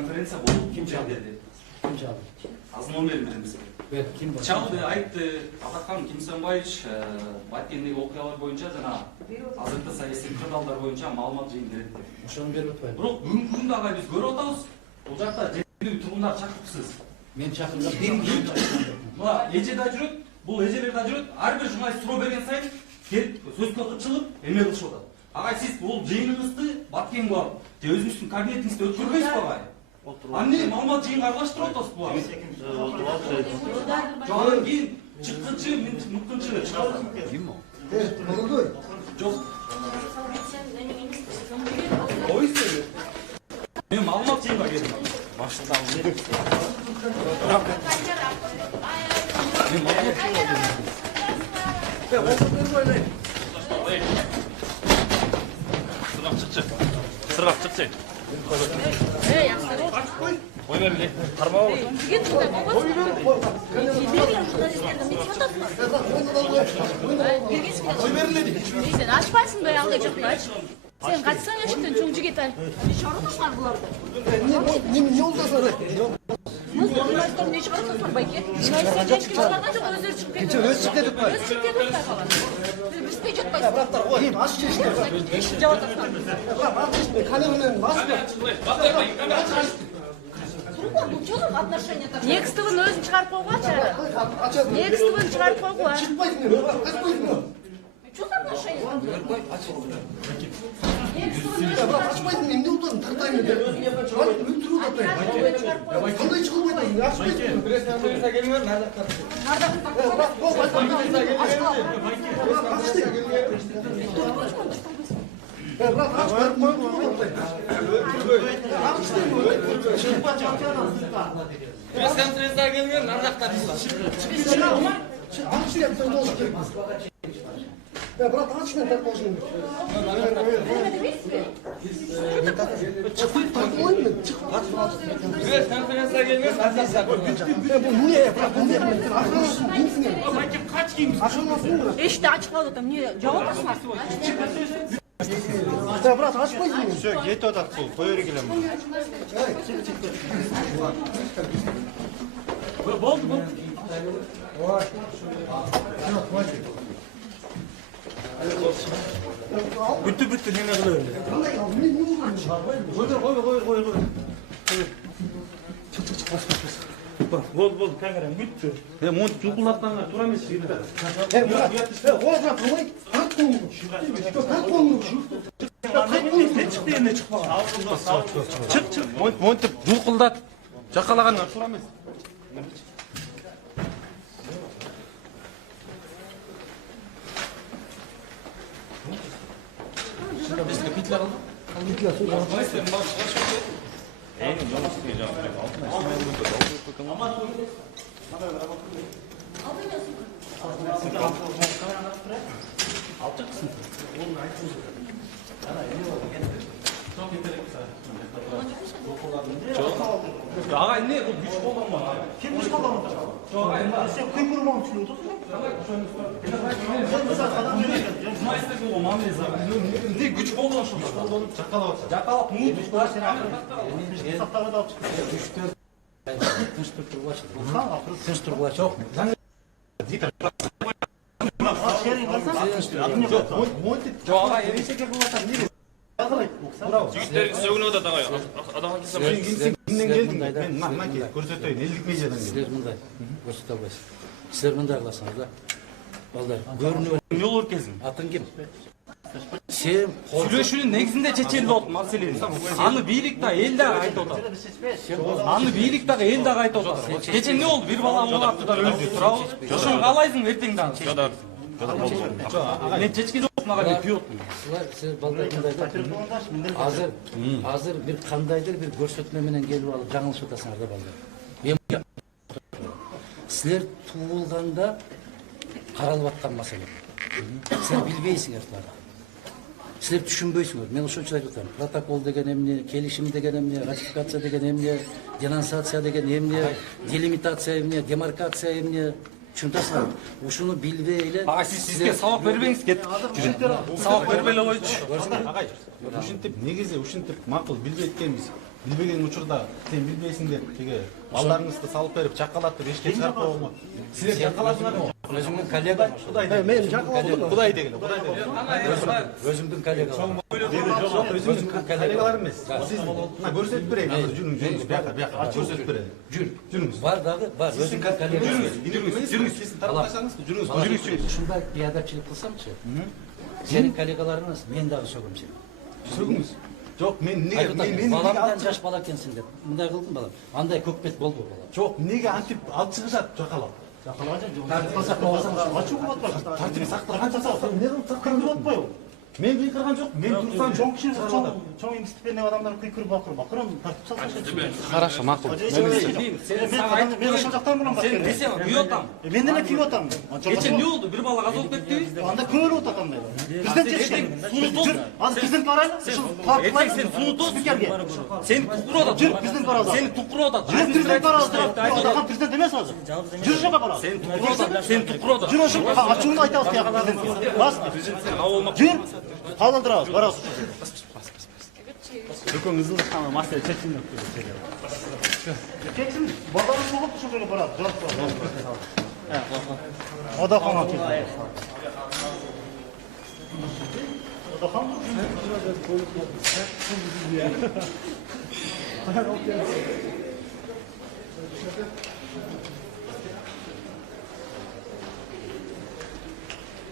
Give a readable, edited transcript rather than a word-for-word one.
конференция болуп ким чалды? Ким чалды? Азмон бердиңиз. Ким чалды? Айтты Абаткан Кимсенбаевич Баткендеги окуялар боюнча жана азыркы саясий кырдаалдар боюнча маалымат жыйын берет деп. Ошону берип атпайбы. Бирок бүгүнкү күндө агай биз көрүп атабыз. Бул жакта жергиликтүү тургундар чакырыпсыз. Мен чакырган бир мына эже да жүрөт, бул эжелер да жүрөт. Ар бир журналист суроо берген сайын келип сөзгө кычылып эме кылышып атат. Агай сиз бул жыйыныңызды Баткенге барып, же өзүңүздүн кабинетиңизде өткөрбөйсүзбү агай? Анне маалымат жыйынга аралаштырып атасыз булар. Жоган кийин чыккынчы, мыккынчы деп чыгат. Ким ол? Молодой. Жок. Койсуз. Мен маалымат жыйынга келдим. Башында алып. Мен маалымат жыйынга келдим. Сыргак чыкчы. Ой берди. Кармап ал. Ой берилди. Sen açpaysın be yanında çıkmaç. Sen kaçsan yaşıktın çocuğu gitar. Şarkı bular. Ne oldu sana? Jurnalistler ne çıkartıyorsun belki? Jurnalistler keşke çıkartınca özür çıkıp Geçen öz çıkıyorduk var. Öz çıkıyorduk da falan. Biz de çıkmayız. Bıraklar koyayım aç işte. Eşit cevap atsan. Aç işte kaleminin bas mı? Çok отношения так. Next özün çıkarıp koygu açar. Açalım. Next çıkarıp koygu var. Çıkmayız mı? Kaçmayız mı? Çok отношения. Ya bırak açmayız mı? Ne oldu? Tartayım mı? Hadi öldürü da. Kanday çıkılmaydı mı? Açmayız mı? Presa gelmiyor, nerede? Bırak o bırak aç Presa gelmiyor, nerede? aç yaptın ne olacak? Ya bırak aç ne tak olsun. Çıkıp takmayın mı? Çık aç. Presa gelmiyor, nerede? Ya bu niye? Bırak bunu yapmayın. Arkadaşsın kimsin ya? Kaç kim? Açılmasın mı? İşte açıkladı tam niye cevap atmaz. Ya bırak açmayız mı? Все, get odak bul, koy örgülem. Болду бул. Бүтү неме кылып эле. Болду, камерам бүттү. Монт жукулаттанга туура эмес. Бırak koy. Kalk kolunu. Kalk kolunu. Чыкты эмне чыкпаган. Чык. Монтип жукулдат. Жакалаганга туура эмес. Ага эмне бул күч колдонмо? Kim kuş kalamı? Sen kıy kurmam için otur. Журналистерге бул мамиле зат. Эмне күч колдонушуңар? Колдонуп жакалап атат. Жакалап муутуп Safları da al çıkıyor. Тыныч тургула чык. Тыныч тургула жок. жок ага эрежеге кылып атат. Жигиттериң сөгүнүп атат агай. Адамга келсем. Кимден келдиң? Мен мынакей көрсөтөйүн. Элдик медиадан келдим. Силер мындай көрсөтө албайсыз. Силер мындай кыласыңар да. Балдар, көрүнүп Эмне болуп кеткенсиң? атың ким? Сен Сүйлөшүүнүн негизинде чечилип болот маселени. Аны бийлик да эл дагы айтып атат. Аны бийлик дагы эл дагы айтып атат. Кече эмне болду? Бир бала мулаттыдан өлдү, туурабы? Ошону каалайсың эртең дагы? Жок. Мен чечкен жокмун ага, мен пиотмун. силер балдар мындай да. Азыр бир кандайдыр бир көрсөтмө менен келип алып жаңылышып атасыңар да балдар. Силер туулганда каралып аткан маселе. Силер билбейсиңер буларды. Силер түшүнбөйсүңөр. Мен ошон үчүн айтып атам. Протокол деген эмне, келишим деген эмне, ратификация деген эмне, денонсация деген эмне, делимитация эмне, демаркация эмне. Түшүнөсүңөр? Ушуну билбей эле. Ага, сизге сабак бербеңиз, кеттик. Сабак бербей эле койчу. Агай, ушинтип негизи ушинтип макул билбей эткенбиз. Билбеген учурда сен билбейсиң деп тиги балдарыңызды салып берип жаккалат деп эшикке чыгарып койгонго. Силер жаккаладыңарбы? Өзүмдүн коллега. Мен жакаладым. Кудай дегиле, Кудай дегиле. Өзүмдүн коллегаларым. Жок, өзүңүздүн коллегалар эмес. Сиз мына көрсөтүп берейин, азыр жүрүңүз, бияка, көрсөтүп берейин. Жүрүңүз. Бар дагы, бар. Өзүмдүн коллегаларым. Жүрүңүз, сиз тарапдашаңыз, жүрүңүз. Ушундай биадапчылык кылсамчы? Сенин коллегаларыңыз мен дагы сөгөм сени. Сөгүңүз. Жок, мен неге баламдан жаш бала экенсиң деп. Мындай кылдым балам. Андай көкпет болбо балам. Жок, неге антип алып чыгышат жакалап? Тартип сактаган жасап, не кылып кыргызып атпайбы? Мен кыйкырган жок, мен турсам Чоң киши, чоң стипендия адамдар кыйкырып бакырып, тартип салса. Хорошо, макул. Мен ошол жактан булам Сен десең күйөтам. Мен деле күйүп атам. Кече не болду? Бир бала каза болуп кетти. Анда көңүл отат андай. Президент жетишкен. Азыр президент барайлы. Ушул Эртең сен сунут спикерге. Сен тукуруп атат. Жүр, президент барады. Сен тукуруп атат. Жүр, президент барады. Адам президент эмес азыр. Жүр жака барады. Сен тукуруп атат. Сен тукуруп атат. Жүр ошол ачууну айтабыз тияка президентке. Бас. Жүр. Кабылдырабыз, барабыз. Үлкөн кызыл мастер чечим деп. Кексин, балдарым болуп ушул жерге барат. Одаханга келди. Одахан.